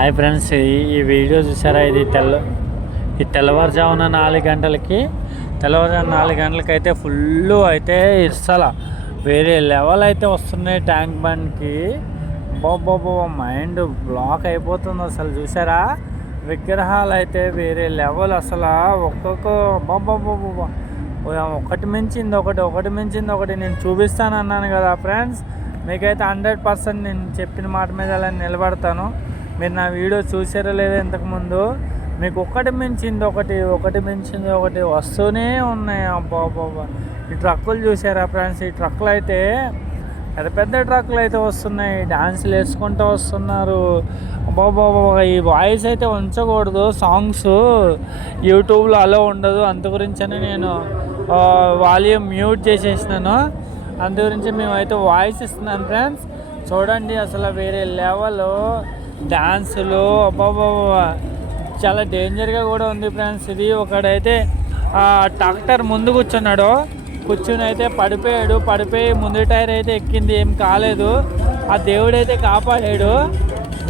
Hi friends, ఈ video చూసారా? ఈ తెల్లవారుజామున 4 గంటలకి అయితే ఫుల్ అయితే ఇస్తాల వేరే లెవెల్ అయితే వస్తున్నాయి. ట్యాంక్ బండ్కి బాబా మైండ్ బ్లాక్ అయిపోతుంది. అసలు చూసారా? విగ్రహాలు అయితే వేరే లెవెల్. అసలు ఒక్కొక్క బాబా ఒకటి మించింది ఒకటి నేను చూపిస్తాను అన్నాను కదా ఫ్రెండ్స్. మీకైతే 100% నేను చెప్పిన మాట మీద అలా నిలబడతాను. మీరు నా వీడియో చూసారో లేదో ఇంతకుముందు, మీకు ఒకటి మించింది ఒకటి వస్తూనే ఉన్నాయి. అబ్బా ఈ ట్రక్కులు చూసారా ఫ్రెండ్స్? ఈ ట్రక్కులు అయితే పెద్ద ట్రక్కులు అయితే వస్తున్నాయి, డాన్సులు వేసుకుంటూ వస్తున్నారు. అబ్బా ఈ వాయిస్ అయితే ఉంచకూడదు, సాంగ్స్ యూట్యూబ్లో అలో ఉండదు. అందు గురించని నేను వాల్యూమ్ మ్యూట్ చేసేసినాను. అందు గురించి మేమైతే వాయిస్ ఇస్తున్నాను ఫ్రెండ్స్. చూడండి అసలు వేరే లెవెల్ డ్యాన్సులు. అబ్బాబా చాలా డేంజర్గా కూడా ఉంది ఫ్రెండ్స్. ఇది ఒకడైతే ట్రాక్టర్ ముందు కూర్చుని అయితే పడిపోయి ముందు టైర్ అయితే ఎక్కింది, ఏం కాలేదు. ఆ దేవుడైతే కాపాడాడు.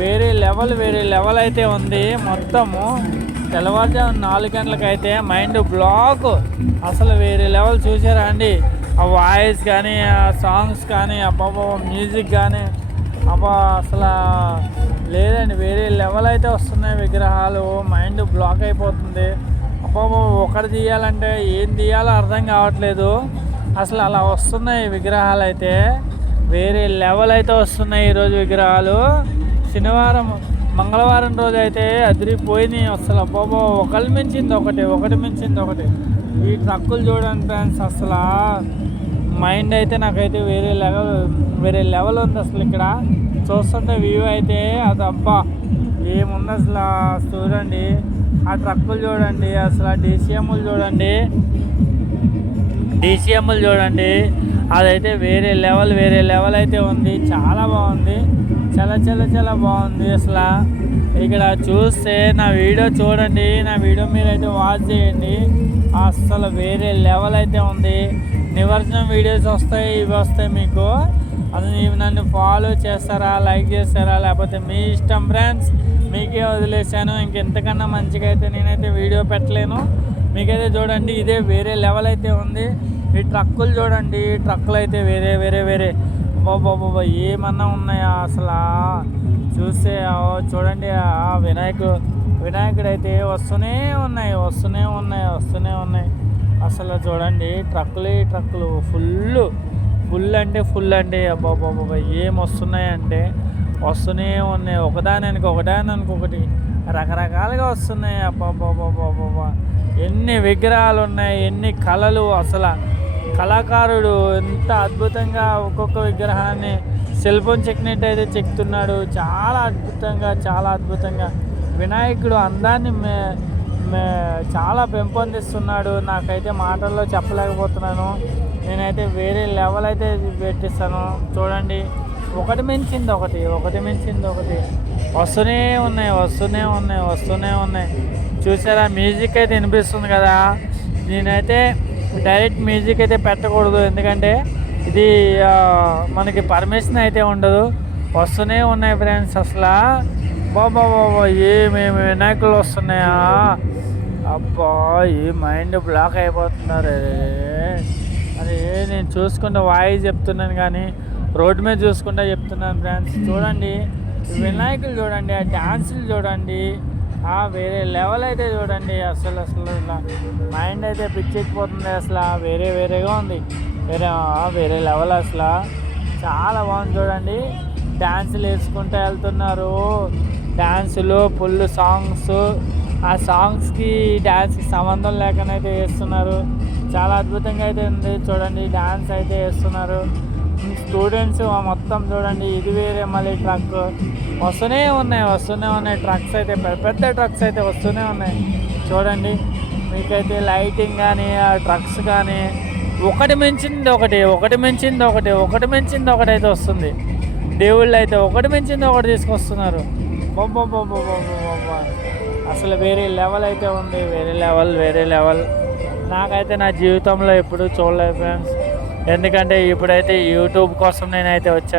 వేరే లెవెల్ అయితే ఉంది. మొత్తము తెల్లవారుజాము 4 గంటలకైతే మైండ్ బ్లాక్. అసలు వేరే లెవెల్ చూసారా అండి? ఆ వాయిస్ కానీ, ఆ సాంగ్స్ కానీ, అబ్బాబా మ్యూజిక్ కానీ అబ్బా అసలు లేదండి. వేరే లెవెల్ అయితే వస్తున్నాయి విగ్రహాలు. మైండ్ బ్లాక్ అయిపోతుంది. అబ్బాబా ఒకటి తీయాలంటే ఏం తీయాలో అర్థం కావట్లేదు. అసలు అలా వస్తున్నాయి విగ్రహాలు అయితే. వేరే లెవెల్ అయితే వస్తున్నాయి ఈరోజు విగ్రహాలు. మంగళవారం రోజు అయితే అదిరిపోయినాయి అసలు. అబ్బాబా ఒకటి మించింది ఒకటి. ఈ ట్రక్కులు చూడండి ఫ్రెండ్స్. అసలు మైండ్ అయితే నాకైతే వేరే లెవెల్ ఉంది అసలు. ఇక్కడ చూస్తుంటే వ్యూ అయితే అది అబ్బా ఏముంది అసలు. చూడండి ఆ ట్రక్కులు చూడండి, అసలు డీసీఎంలు చూడండి. అదైతే వేరే లెవెల్ అయితే ఉంది. చాలా బాగుంది, చాలా బాగుంది అసలు. ఇక్కడ చూస్తే నా వీడియో చూడండి, నా వీడియో మీరైతే వాచ్ చేయండి. అసలు వేరే లెవెల్ అయితే ఉంది. నిమజ్జనం వీడియోస్ వస్తాయి, ఇవి వస్తాయి మీకు. అది నన్ను ఫాలో చేస్తారా, లైక్ చేస్తారా, లేకపోతే మీ ఇష్టం ఫ్రెండ్స్. మీకే వదిలేసాను. ఇంకెంతకన్నా మంచిగా అయితే నేనైతే వీడియో పెట్టలేను. మీకైతే చూడండి ఇదే వేరే లెవెల్ అయితే ఉంది. ఈ ట్రక్కులు చూడండి, ట్రక్కులు అయితే వేరే బాబా ఏమన్నా ఉన్నాయా అసలు? చూస్తే చూడండి ఆ వినాయకుడు అయితే వస్తూనే ఉన్నాయి. అసలు చూడండి ట్రక్కులు ఫుల్ అంటే అబ్బాబా ఏం వస్తున్నాయంటే వస్తూనే ఉన్నాయి. ఒకదాని అనుకొకటి రకరకాలుగా వస్తున్నాయి. అబ్బాబా ఎన్ని విగ్రహాలు ఉన్నాయి, ఎన్ని కళలు. అసలు కళాకారుడు ఎంత అద్భుతంగా ఒక్కొక్క విగ్రహాన్ని సెల్ఫోన్ చెక్కినట్టు అయితే చెక్తున్నాడు. చాలా అద్భుతంగా వినాయకుడు అందాన్ని చాలా పెంపొందిస్తున్నాడు. నాకైతే మాటల్లో చెప్పలేకపోతున్నాను. నేనైతే వేరే లెవెల్ అయితే పెట్టిస్తాను. చూడండి ఒకటి మించింది ఒకటి వస్తూనే ఉన్నాయి. చూసారా? మ్యూజిక్ అయితే వినిపిస్తుంది కదా. నేనైతే డైరెక్ట్ మ్యూజిక్ అయితే పెట్టకూడదు, ఎందుకంటే ఇది మనకి పర్మిషన్ అయితే ఉండదు. వస్తూనే ఉన్నాయి ఫ్రెండ్స్. అసలు బాబా ఏమేమి వినాయకులు వస్తున్నాయా? అబ్బా ఈ మైండ్ బ్లాక్ అయిపోతున్నారు. అది నేను చూసుకుంటా వాయిస్ చెప్తున్నాను, కానీ రోడ్డు మీద చూసుకుంటా చెప్తున్నాను ఫ్రెండ్స్. చూడండి వినాయకులు చూడండి, ఆ డ్యాన్సులు చూడండి, వేరే లెవెల్ అయితే చూడండి. అసలు మైండ్ అయితే పిచ్చెక్కిపోతుంది. అసలు వేరేగా ఉంది. వేరే లెవెల్ అసలు. చాలా బాగుంది చూడండి. డ్యాన్సులు వేసుకుంటూ వెళ్తున్నారు. డ్యాన్సులు ఫుల్ సాంగ్స్, ఆ సాంగ్స్కి డ్యాన్స్కి సంబంధం లేకుండా అయితే వేస్తున్నారు. చాలా అద్భుతంగా అయితే ఉంది. చూడండి డ్యాన్స్ అయితే వేస్తున్నారు స్టూడెంట్స్ మొత్తం. చూడండి ఇది వేరే మళ్ళీ ట్రక్ వస్తూనే ఉన్నాయి. ట్రక్స్ అయితే పెద్ద ట్రక్స్ అయితే వస్తూనే ఉన్నాయి. చూడండి మీకైతే లైటింగ్ కానీ, ఆ ట్రక్స్ కానీ ఒకటి మించింది ఒకటి అయితే వస్తుంది. దేవుళ్ళు అయితే ఒకటి మించింది ఒకటి తీసుకొస్తున్నారు. అసలు వేరే లెవెల్ అయితే ఉంది. వేరే లెవెల్. నాకైతే నా జీవితంలో ఎప్పుడూ చూడలేదు ఫ్రెండ్స్. ఎందుకంటే ఇప్పుడైతే యూట్యూబ్ కోసం నేనైతే వచ్చి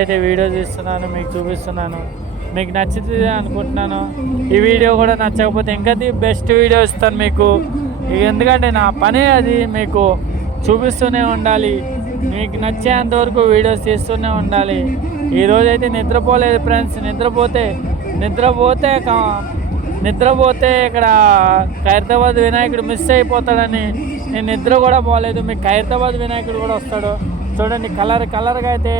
అయితే వీడియో తీస్తున్నాను, మీకు చూపిస్తున్నాను. మీకు నచ్చుతుంది అనుకుంటున్నాను. ఈ వీడియో కూడా నచ్చకపోతే ఇంకా బెస్ట్ వీడియో ఇస్తాను మీకు. ఎందుకంటే నా పని అది, మీకు చూపిస్తూనే ఉండాలి, మీకు నచ్చేంతవరకు వీడియోస్ తీస్తూనే ఉండాలి. ఈరోజైతే నిద్రపోలేదు ఫ్రెండ్స్. నిద్రపోతే ఇక్కడ ఖైరతాబాద్ వినాయకుడు మిస్ అయిపోతాడని నేను నిద్ర కూడా పోలేదు. మీకు ఖైరతాబాద్ వినాయకుడు కూడా వస్తాడు చూడండి. కలర్గా అయితే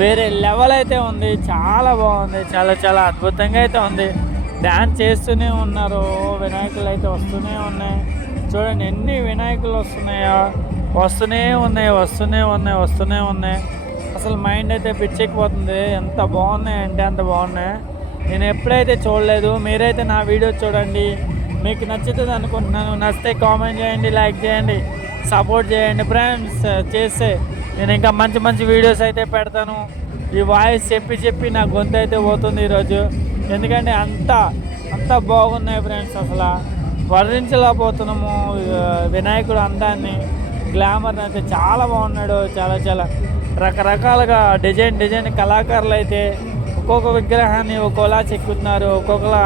వేరే లెవెల్ అయితే ఉంది. చాలా బాగుంది, చాలా అద్భుతంగా అయితే ఉంది. డ్యాన్స్ చేస్తూనే ఉన్నారు, వినాయకులు అయితే వస్తూనే ఉన్నాయి. చూడండి ఎన్ని వినాయకులు వస్తూనే ఉన్నాయి. అసలు మైండ్ అయితే పిచ్చెక్కిపోతుంది. ఎంత బాగున్నాయి అంటే అంత బాగున్నాయి. నేను ఎప్పుడైతే చూడలేదు. మీరైతే నా వీడియో చూడండి, మీకు నచ్చుతుంది అనుకుంటున్నాను. నచ్చితే కామెంట్ చేయండి, లైక్ చేయండి, సపోర్ట్ చేయండి ఫ్రెండ్స్. చేస్తే నేను ఇంకా మంచి వీడియోస్ అయితే పెడతాను. ఈ వాయిస్ చెప్పి నా గొంతు అయితే పోతుంది ఈరోజు. ఎందుకంటే అంత బాగున్నాయి ఫ్రెండ్స్. అసలు వర్ణించలేకపోతున్నాము వినాయకుడు అందాన్ని, గ్లామర్ని అయితే. చాలా బాగున్నాడు. చాలా రకరకాలుగా డిజైన్ కళాకారులు అయితే ఒక్కొక్క విగ్రహాన్ని ఒక్కోలా చెక్కుతున్నారు. ఒక్కొక్కలా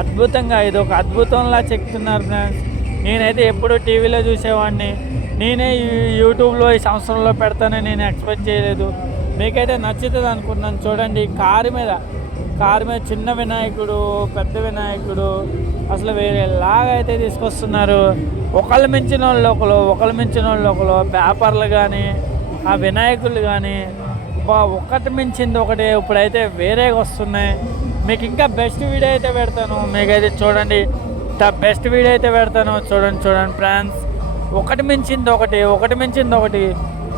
అద్భుతంగా ఇది ఒక అద్భుతంలా చెక్కుతున్నారు ఫ్రెండ్స్. నేనైతే ఎప్పుడు టీవీలో చూసేవాడిని, నేనే యూట్యూబ్లో ఈ సంవత్సరంలో పెడతానని నేను ఎక్స్పెక్ట్ చేయలేదు. మీకైతే నచ్చుతుంది అనుకుంటున్నాను. చూడండి కారు మీద చిన్న వినాయకుడు, పెద్ద వినాయకుడు అసలు వేరేలాగా అయితే తీసుకొస్తున్నారు. ఒకళ్ళు మించిన వాళ్ళు పేపర్లు కానీ ఆ వినాయకులు కానీ ఒకటి మించింది ఒకటి ఇప్పుడైతే వేరేగా వస్తున్నాయి. మీకు ఇంకా బెస్ట్ వీడియో అయితే పెడతాను. మీకైతే చూడండి బెస్ట్ వీడియో అయితే పెడతాను. చూడండి ఫ్రెండ్స్. ఒకటి మించింది ఒకటి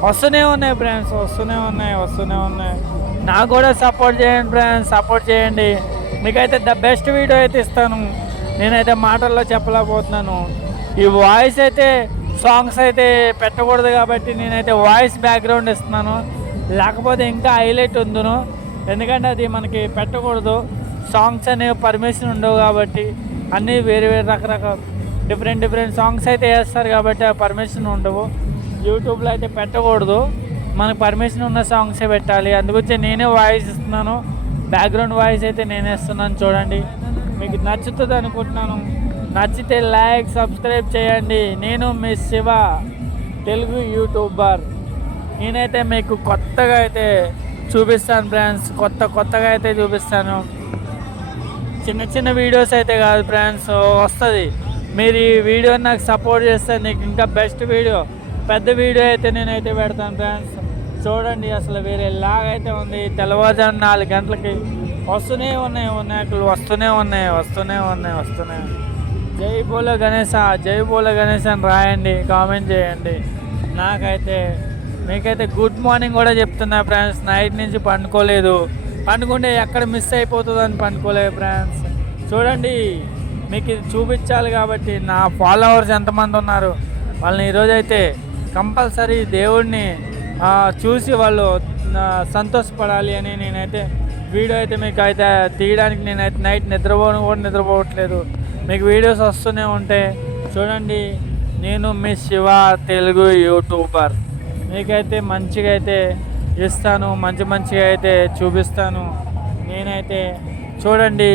వస్తూనే ఉన్నాయి ఫ్రెండ్స్. వస్తూనే ఉన్నాయి. నాకు కూడా సపోర్ట్ చేయండి ఫ్రెండ్స్, సపోర్ట్ చేయండి. మీకైతే బెస్ట్ వీడియో అయితే ఇస్తాను. నేనైతే మాటల్లో చెప్పలేకపోతున్నాను. ఈ వాయిస్ అయితే సాంగ్స్ అయితే పెట్టకూడదు కాబట్టి నేనైతే వాయిస్ బ్యాక్గ్రౌండ్ ఇస్తున్నాను. లేకపోతే ఇంకా హైలైట్ ఉందును. ఎందుకంటే అది మనకి పెట్టకూడదు. సాంగ్స్ అనేవి పర్మిషన్ ఉండవు కాబట్టి అన్నీ వేరే రకరకాల డిఫరెంట్ సాంగ్స్ అయితే వేస్తారు కాబట్టి ఆ పర్మిషన్ ఉండవు. యూట్యూబ్లో అయితే పెట్టకూడదు. మనకు పర్మిషన్ ఉన్న సాంగ్సే పెట్టాలి. అందుకొచ్చి నేనే వాయిస్ ఇస్తున్నాను. బ్యాక్గ్రౌండ్ వాయిస్ అయితే నేనే ఇస్తున్నాను. చూడండి మీకు నచ్చుతుంది అనుకుంటున్నాను. నచ్చితే లైక్, సబ్స్క్రైబ్ చేయండి. నేను మీ శివ, తెలుగు యూట్యూబర్. నేనైతే మీకు కొత్తగా అయితే చూపిస్తాను ఫ్రెండ్స్. కొత్తగా అయితే చూపిస్తాను. చిన్న వీడియోస్ అయితే కాదు ఫ్రెండ్స్, వస్తుంది. మీరు ఈ వీడియో నాకు సపోర్ట్ చేస్తే నీకు ఇంకా బెస్ట్ వీడియో, పెద్ద వీడియో అయితే నేనైతే పెడతాను ఫ్రెండ్స్. చూడండి అసలు వేరేలాగైతే ఉంది. తెల్లవారుజాము 4 గంటలకి వస్తూనే ఉన్నాయి వినాయకులు. వస్తూనే ఉన్నాయి. జై బోలో గణేష్ అని రాయండి, కామెంట్ చేయండి. మీకైతే గుడ్ మార్నింగ్ కూడా చెప్తున్నా ఫ్రెండ్స్. నైట్ నుంచి పండుకుంటే ఎక్కడ మిస్ అయిపోతుందని పండుకోలేదు ఫ్రెండ్స్. చూడండి మీకు ఇది చూపించాలి కాబట్టి నా ఫాలోవర్స్ ఎంతమంది ఉన్నారు వాళ్ళని ఈరోజైతే కంపల్సరీ దేవుడిని చూసి వాళ్ళు సంతోషపడాలి అని నేనైతే వీడియో అయితే మీకు అయితే తీయడానికి నేనైతే నైట్ నిద్రపోవట్లేదు. మీకు వీడియోస్ వస్తూనే ఉంటాయి. చూడండి నేను మీ శివ, తెలుగు యూట్యూబర్. మీకైతే మంచిగా అయితే ఇస్తాను, మంచిగా అయితే చూపిస్తాను. నేనైతే చూడండి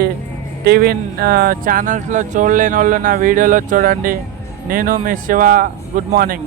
టీవీ ఛానల్స్లో చూడలేని వాళ్ళు నా వీడియోలో చూడండి. నేను మీ శివ. Good morning.